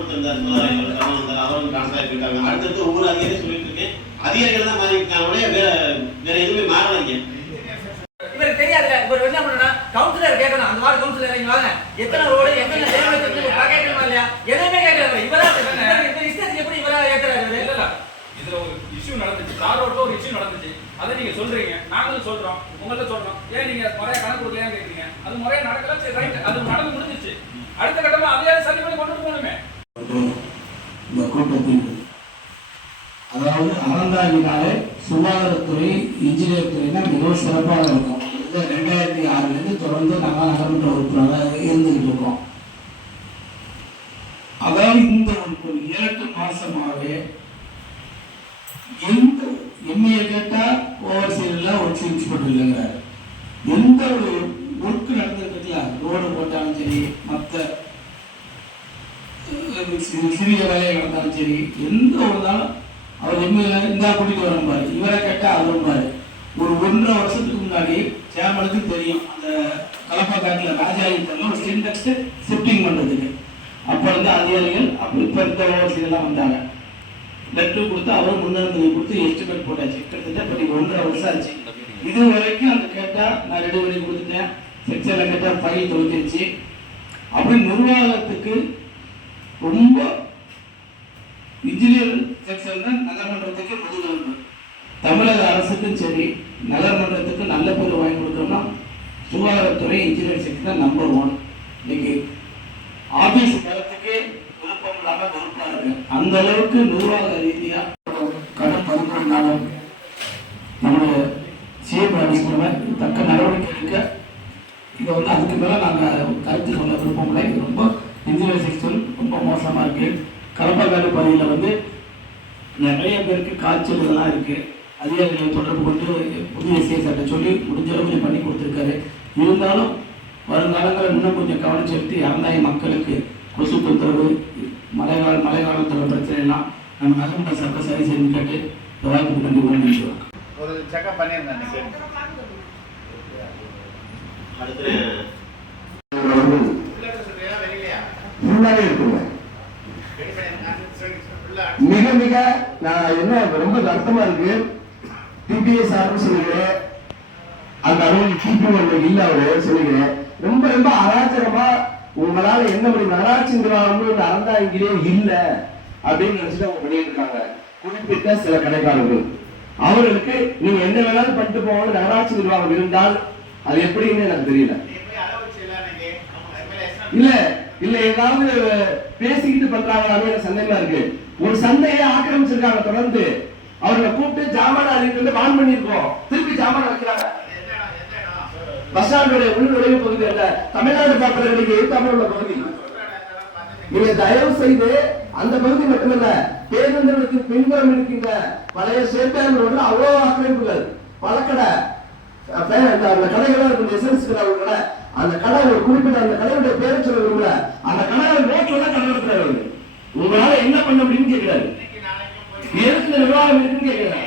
அவரும் தந்தார் முதலாளி அவரும் அடுத்தடுத்து ஒவ்வொரு சொல்லிட்டு இருக்கேன் அதிகாரிகள் தான் ஒழிய வேற வேற எதுவுமே மாறலைங்க இவருக்கு தெரியாதுல இவர் என்ன பண்ணா கவுன்சிலர் கேட்கணும். அந்த மாதிரி கவுன்சிலர் வாங்க. எத்தனை ரோடு எத்தனை இல்லையா? எதுவுமே கேட்கல. இவரா இந்த இஷ்டத்துக்கு எப்படி இவரா ஏத்துறாரு இல்ல, இதுல ஒரு இஷ்யூ நடந்துச்சு. தார் ரோட்ல ஒரு இஷ்யூ நடந்துச்சு. அதை நீங்க சொல்றீங்க. நாங்களும் சொல்றோம். உங்கள்ட்ட சொல்றோம். ஏன் நீங்க முறையா கணக்கு கொடுக்கலையான்னு கேக்குறீங்க. அது முறையா நடக்கல. சரி ரைட் அது நடந்து முடிஞ்சிச்சு அடுத்த கட்டமா அதையாவது சரி பண்ணி கொண்டு போகணுமே இந்த கூட்டத்தில் அதாவது அறந்தாங்கினாலே சுகாதாரத்துறை இன்ஜினியர் துறைனா மிகவும் சிறப்பாக இருக்கும். இந்த ரெண்டாயிரத்தி ஆறுலேருந்து தொடர்ந்து நாங்கள் நகர்மன்ற உறுப்பினராக இருந்துகிட்டு இருக்கோம். அதாவது இந்த ஒரு ஏழு மாசமாகவே எந்த எம்ஏ கேட்டால் ஓவர் ஒரு சீன்ஸ் போட்டு இல்லைங்கிறாரு. எந்த ஒரு ஒர்க் நடந்திருக்குல்ல ரோடு போட்டாலும் சரி மற்ற சிறிய வேலையை நடந்தாலும் சரி எந்த அவர் உண்மையில இந்தா கூட்டிட்டு வரம்பாரு இவரை கேட்டா அவரும் ஒரு ஒன்றரை வருஷத்துக்கு முன்னாடி சேமலுக்கு தெரியும். அந்த கலப்பாக்காட்டில் ராஜாயிட்டெல்லாம் ஒரு சின்டெக்ஸ் ஷிஃப்டிங் பண்ணுறதுக்கு அப்போ இருந்து அதிகாரிகள் அப்போ இப்போ இருந்த ஓவர்சீலாம் வந்தாங்க. லெட்டர் கொடுத்து அவர் முன்னெடுத்து கொடுத்து எஸ்டிமேட் போட்டாச்சு. கிட்டத்தட்ட இப்போ ஒன்றரை வருஷம் ஆச்சு. இது வரைக்கும் அந்த கேட்டால் நான் ரெடி பண்ணி கொடுத்துட்டேன். செக்ஷனில் கேட்டால் ஃபைல் தொலைச்சிருச்சு அப்படி நிர்வாகத்துக்கு ரொம்ப இன்ஜினியர் செக்ஷன் தான் நகர்மன்றத்துக்கு முதுகெலும்பு தமிழக அரசுக்கும் சரி நகர்மன்றத்துக்கு நல்ல பேர் வாங்கி கொடுக்கணும்னா சுகாதாரத்துறை இன்ஜினியர் செக்ஷன் தான் நம்பர் ஒன் இன்னைக்கு ஆபீஸ் வரத்துக்கு விருப்பம் இல்லாமல் விருப்பம் இருக்கு. அந்த அளவுக்கு நிர்வாக ரீதியா கடன் மறுபடினாலும் நம்முடைய சிஎம் ஆஃபீஸ்ல தக்க நடவடிக்கை எடுக்க இதை வந்து அதுக்கு மேலே நாங்கள் கருத்து சொல்ல விருப்பம் இல்லை ரொம்ப இன்ஜினியர் செக்ஷன் ரொம்ப மோசமாக இருக்கு பகுதியில் வந்து நிறைய பேருக்கு காய்ச்சல் இதெல்லாம் இருக்கு அதிகாரிகளை தொடர்பு கொண்டு புதிய சிஎஸ்ஆர்ட்ட சொல்லி முடிஞ்ச அளவு கொஞ்சம் பண்ணி கொடுத்துருக்காரு. இருந்தாலும் வருங்காலங்களில் இன்னும் கொஞ்சம் கவனம் செலுத்தி அறந்தாய மக்களுக்கு கொசு தொந்தரவு மழைக்கால மழை காலத்தில் பிரச்சனை எல்லாம் நம்ம நகர்மன்ற சட்ட சரி செய்து கேட்டு வாய்ப்புக்கு நினைச்சுவாங்க ஒரு செக்அப் பண்ணியிருந்தேன் அடுத்து உள்ள சொல்றியா வெளியிலயா ஃபுல்லாவே இருக்குங்க ரெடி பண்ணியிருந்தேன் சொல்லி உள்ள மிக மிக நான் என்ன ரொம்ப வருத்தமா இருக்கு. டிபிஎஸ் ஆர்னு சொல்லுகிறேன் அந்த அளவுக்கு டிபி இல்ல அவரு சொல்லுகிறேன் ரொம்ப ரொம்ப அராஜகமா உங்களால என்ன முடியும் நகராட்சி இந்த ஒரு அறந்தாங்கிலே இல்ல அப்படின்னு நினைச்சிட்டு அவங்க பண்ணிட்டு இருக்காங்க குறிப்பிட்ட சில கடைக்காரர்கள். அவர்களுக்கு நீங்க என்ன வேணாலும் பண்ணிட்டு போகணும் நகராட்சி நிர்வாகம் இருந்தால் அது எப்படின்னு எனக்கு தெரியல. இல்ல இல்ல ஏதாவது பேசிக்கிட்டு பண்றாங்களான்னு எனக்கு சந்தேகமா இருக்கு. ஒரு சந்தையை ஆக்கிரமிச்சிருக்காங்க தொடர்ந்து. அவர்களை கூப்பிட்டு ஜாமான அறிவிட்டு வான் பண்ணியிருக்கோம். பண்ணிருக்கோம் திருப்பி ஜாமான வைக்கிறாங்க எந்த பஸ் ஸ்டாண்டுடைய உள் நுழைவு பகுதி அல்ல தமிழ்நாடு பாத்திரங்களுக்கு எழுத்தாமல் உள்ள பகுதி. நீங்க தயவு செய்து அந்த பகுதி மட்டுமல்ல பேருந்துகளுக்கு பின்புறம் இருக்கின்ற பழைய சேர்த்தாங்க ரோட்ல அவ்வளவு ஆக்கிரமிப்புகள். பழக்கடை கடை அந்த அந்த கடைகள் இருக்கும் எசன்ஸ் கடை கடை அந்த கடை ஒரு குறிப்பிட்ட அந்த கடையுடைய பேரை சொல்ல விரும்பல. அந்த கடை ரோட்ல தான் கடை நடத்துறாரு உங்களால என்ன பண்ண முடியும்னு கேட்கிறாரு. எதுக்கு நிர்வாகம் இருக்குன்னு கேட்கிறாரு.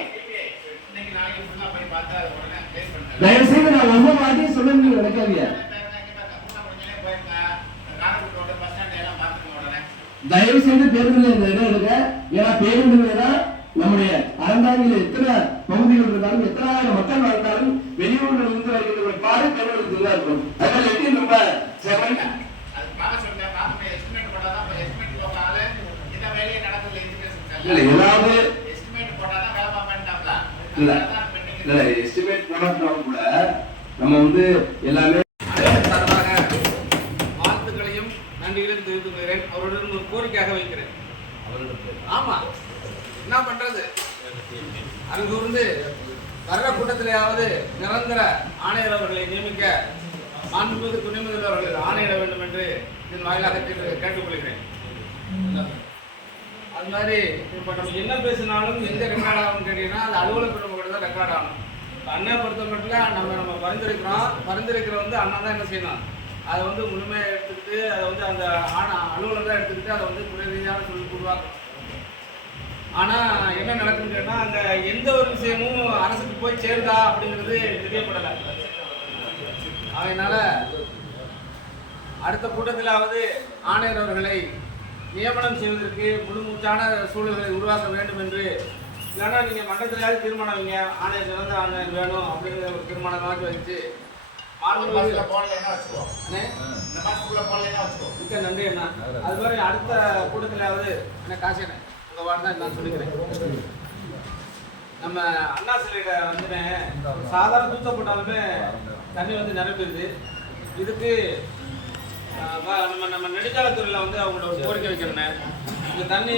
தயவு செய்து நான் ஒவ்வொரு வாட்டியும் சொல்ல முடியும் நினைக்காதீங்க. தயவு செய்து பேருந்துல இந்த இடம் எடுங்க. ஏன்னா பேருந்துல தான் நம்முடைய அறந்தாங்கில எத்தனை பகுதிகள் இருந்தாலும் எத்தனை ஆயிரம் மக்கள் வாழ்ந்தாலும் வெளியூர்ல இருந்து வருகின்ற பாடு தமிழகத்தில் தான் இருக்கும் அதனால எப்படி நம்ம செவன் இல்ல ஏதாவது இல்ல இல்ல எஸ்டிமேட் போனாலும் கூட நம்ம வந்து எல்லாமே வாழ்த்துக்களையும் நன்றிகளையும் தெரிவித்துக் கொள்கிறேன் அவருடன் ஒரு கோரிக்கையாக வைக்கிறேன். ஆமா. என்ன பண்றது? அங்கு இருந்து வர்ற கூட்டத்திலேயாவது நிரந்தர ஆணையர் அவர்களை நியமிக்க மாண்புமிகு துணை முதல்வர் அவர்கள் ஆணையிட வேண்டும் என்று இதன் வாயிலாக கேட்டு- கேட்டுக்கொள்கிறேன். அது மாதிரி இப்போ நம்ம என்ன பேசினாலும் எந்த ரெக்கார்ட் ஆகும்னு கேட்டீங்கன்னா அது அலுவலக மட்டும் தான் ரெக்கார்ட் ஆகணும். இப்போ அண்ணா பொறுத்த மட்டும் நம்ம நம்ம பரிந்துரைக்கிறோம். பரிந்துரைக்கிற வந்து அண்ணா தான் என்ன செய்யணும்? அதை வந்து முழுமையாக எடுத்துக்கிட்டு அதை வந்து அந்த ஆனா அலுவலகம் தான் எடுத்துக்கிட்டு அதை வந்து குறைவையான ரீதியான சொல்லி உருவாக்கணும் ஆனால் என்ன நடக்குதுன்னு கேட்டால் அந்த எந்த ஒரு விஷயமும் அரசுக்கு போய் சேருதா அப்படிங்கிறது தெரியப்படலை. அதனால் அடுத்த கூட்டத்திலாவது ஆணையர் அவர்களை நியமனம் செய்வதற்கு முழுமூச்சான சூழல்களை உருவாக்க வேண்டும் என்று இல்லைன்னா நீங்கள் மன்றத்திலாவது தீர்மானம் வைங்க. ஆணையர் சிறந்த ஆணையர் வேணும் அப்படிங்கிற ஒரு தீர்மானமாச்சும் வச்சு மிக்க நன்றி அண்ணா. அது மாதிரி அடுத்த கூட்டத்திலாவது என்ன காசு என்ன? உங்கள் வார்த்தை தான் நான் சொல்லிக்கிறேன். நம்ம அண்ணா சிலையில வந்துமே சாதாரண தூத்த போட்டாலுமே தண்ணி வந்து நிரம்பிடுது. இதுக்கு நம்ம நம்ம நெடுஞ்சாலைத்துறையில் வந்து அவங்களோட கோரிக்கை வைக்கிறேன். இந்த தண்ணி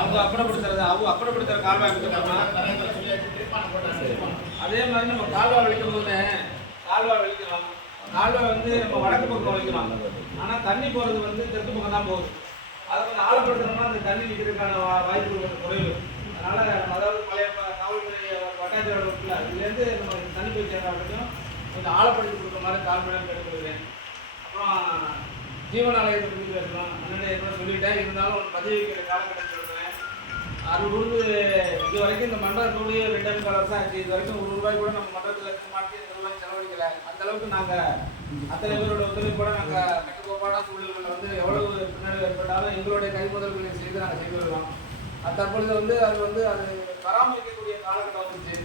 அவங்க அப்புறப்படுத்துறது அவங்க அப்புறப்படுத்துற கால்வாய் கொடுத்துருக்காங்கன்னா அதே மாதிரி நம்ம கால்வாய் வலிக்கும் போது கால்வாய் வலிக்கலாம் கால்வாய் வந்து நம்ம வடக்கு பக்கம் வலிக்கலாம் ஆனால் தண்ணி போகிறது வந்து தெற்கு பக்கம் தான் போகுது. அதை கொஞ்சம் ஆழப்படுத்தணும்னா அந்த தண்ணி நிற்கிறதுக்கான வாய்ப்பு கொஞ்சம் குறைவு. அதனால் அதாவது பழைய காவல்துறை வட்டாட்சியர் இருக்குல்ல இதுலேருந்து நம்ம தண்ணி போய் சேர்ற கொஞ்சம் ஆழப்படுத்தி கொடுக்குற மாதிரி கால்வாய் எடுத்துக்கிறேன். அப்புறம் ஜீவனாலயத்தை பற்றி பேசலாம். அண்ணன் சொல்லிட்டேன். இருந்தாலும் ஒரு பதிவு வைக்கிற காலகட்டத்தில் சொல்கிறேன் அறுபது இது வரைக்கும் இந்த மன்றத்தோடைய ரிட்டர்ன் கலர் தான் ஆச்சு. இது வரைக்கும் ஒரு ரூபாய் கூட நம்ம மன்றத்தில் மாற்றி இந்த ரூபாய் செலவழிக்கல. அந்த அளவுக்கு நாங்கள் அத்தனை பேரோட உதவிப்பட நாங்கள் கட்டுக்கோப்பான சூழல்கள் வந்து எவ்வளவு பின்னாடி ஏற்பட்டாலும் எங்களுடைய கைமுதல்களை செய்து நாங்கள் செய்து வருவோம். அது தற்பொழுது வந்து அது வந்து அது பராமரிக்கக்கூடிய காலகட்டம் வந்துச்சு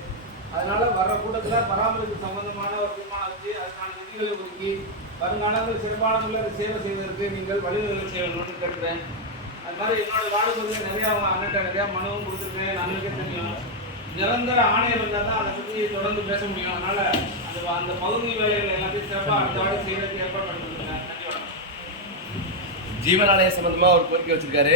அதனால வர்ற கூட்டத்தில் பராமரிப்பு சம்பந்தமான ஒரு தீர்மானம் வச்சு அதுக்கான நிதிகளை ஒதுக்கி வருங்காலங்கள் சிறப்பான முறையில் சேவை செய்வதற்கு நீங்கள் வழிவகை செய்யணும்னு கேட்குறேன். அது மாதிரி என்னோட வார்டு நிறையா அவங்க அண்ணன்ட்ட நிறையா மனுவும் கொடுத்துருக்கேன். நம்மளுக்கே தெரியும் நிரந்தர ஆணையர் இருந்தால் தான் அதை பற்றி தொடர்ந்து பேச முடியும். அதனால அந்த அந்த பகுதி வேலைகள் எல்லாத்தையும் சிறப்பாக அடுத்த வாரம் செய்யறதுக்கு ஏற்பாடு பண்ணிருக்கேன் நன்றி வணக்கம். ஜீவனாலய ஒரு கோரிக்கை வச்சிருக்காரு.